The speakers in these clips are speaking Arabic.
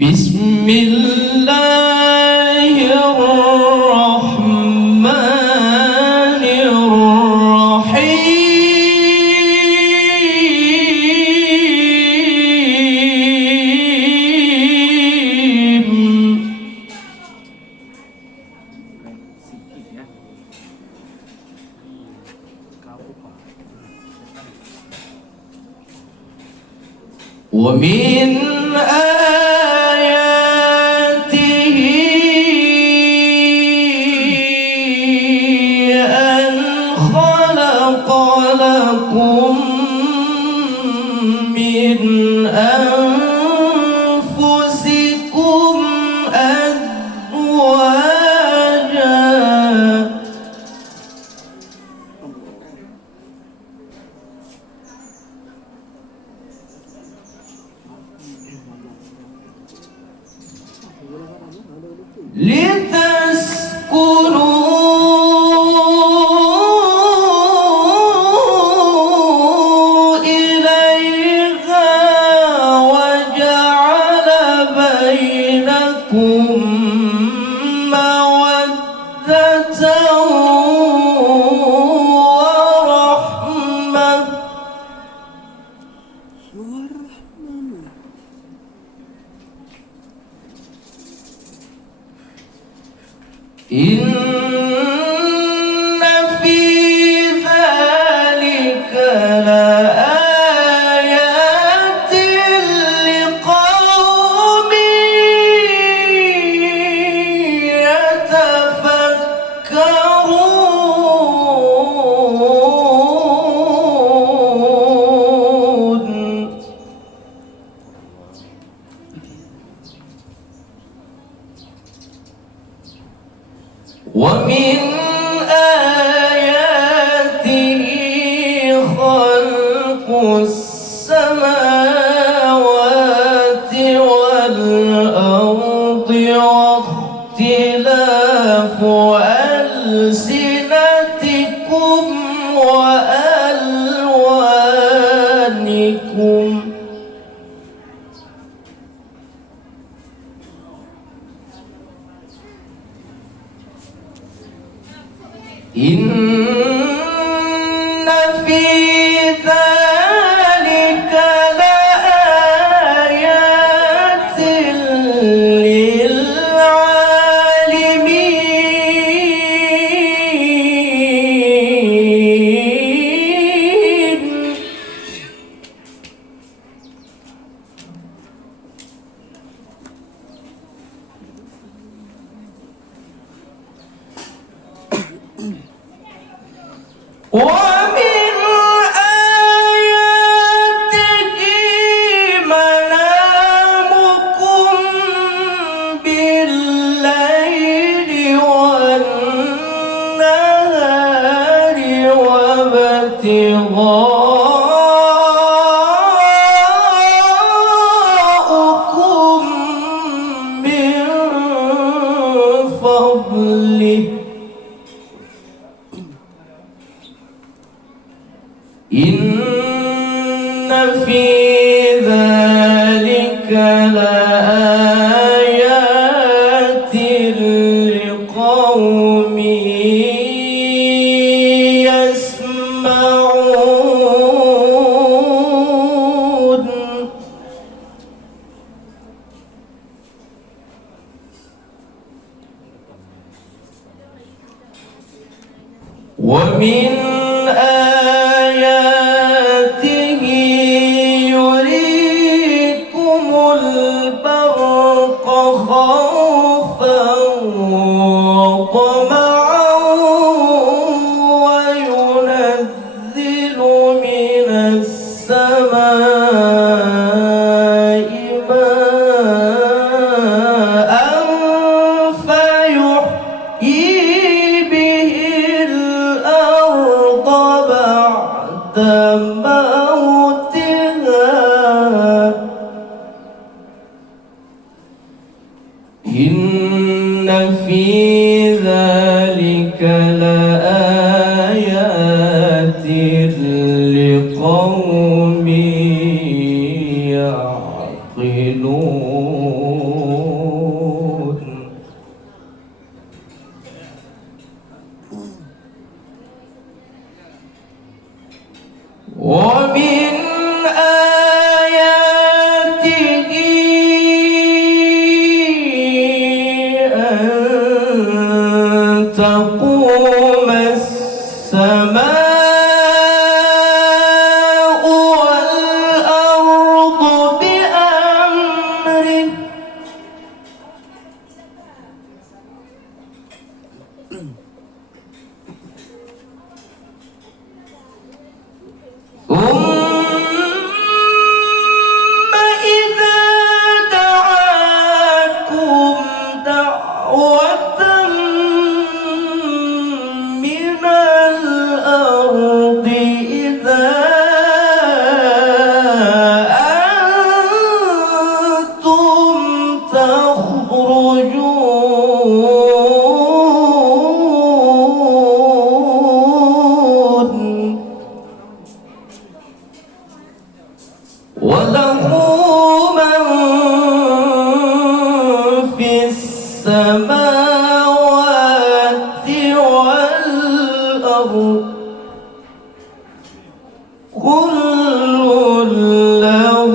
بسم الله الرحمن الرحيم ومن آياته أن خلق لكم من أنفسكم أزواجا لتسكنوا إليها وجعل بينكم مودة ورحمة إن في ذلك لآيات لقوم يتفكرون ومن آياته خلق السماوات والأرض واختلاف ألسنتكم وألوانكم إن في ذلك لآيات للعالمين ومن آياته منامكم بالليل والنهار وابتغاؤكم من فضله إن في ذلك لآيات لقوم يسمعون ومن آياته يريكم البرق خوفا وطمعا وينزل من السماء ماء فيحيي به الأرض بعد موتها إن في ذلك لآيات لقوم يعقلون تعقلون ومن آياته أن تقوم السماء والأرض بأمره ثم إذا دعاكم دعوة من الأرض إذا أنتم تخرجون وله من في السماوات والأرض كل له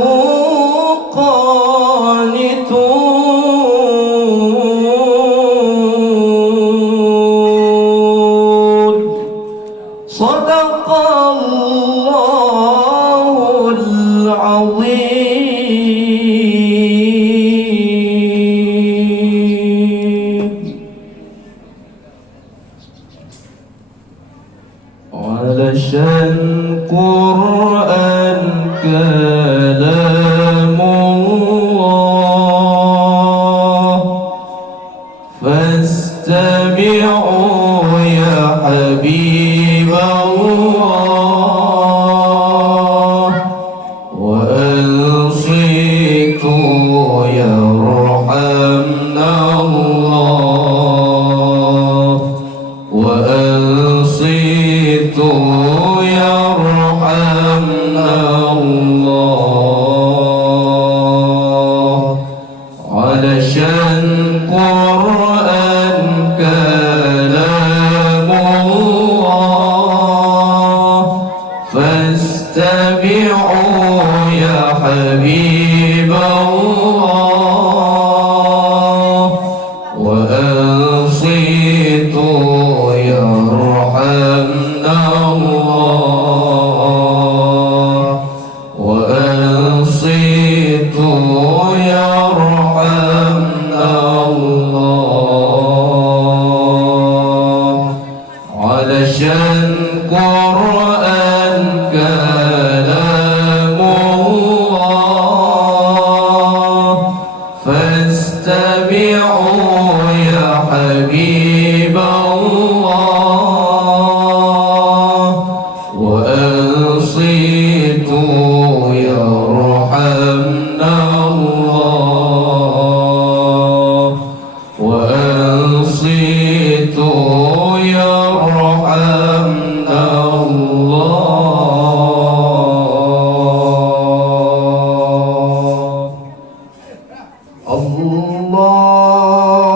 قانتون صدق الله العظيم علشان قرآن كلام الله فاستمعوا يا حبيب الله وأنصتوا يرحمنا الله وأنصتوا يرحمنا الله علشان قرآن كلام الله فاستمعوا يا حبيب الله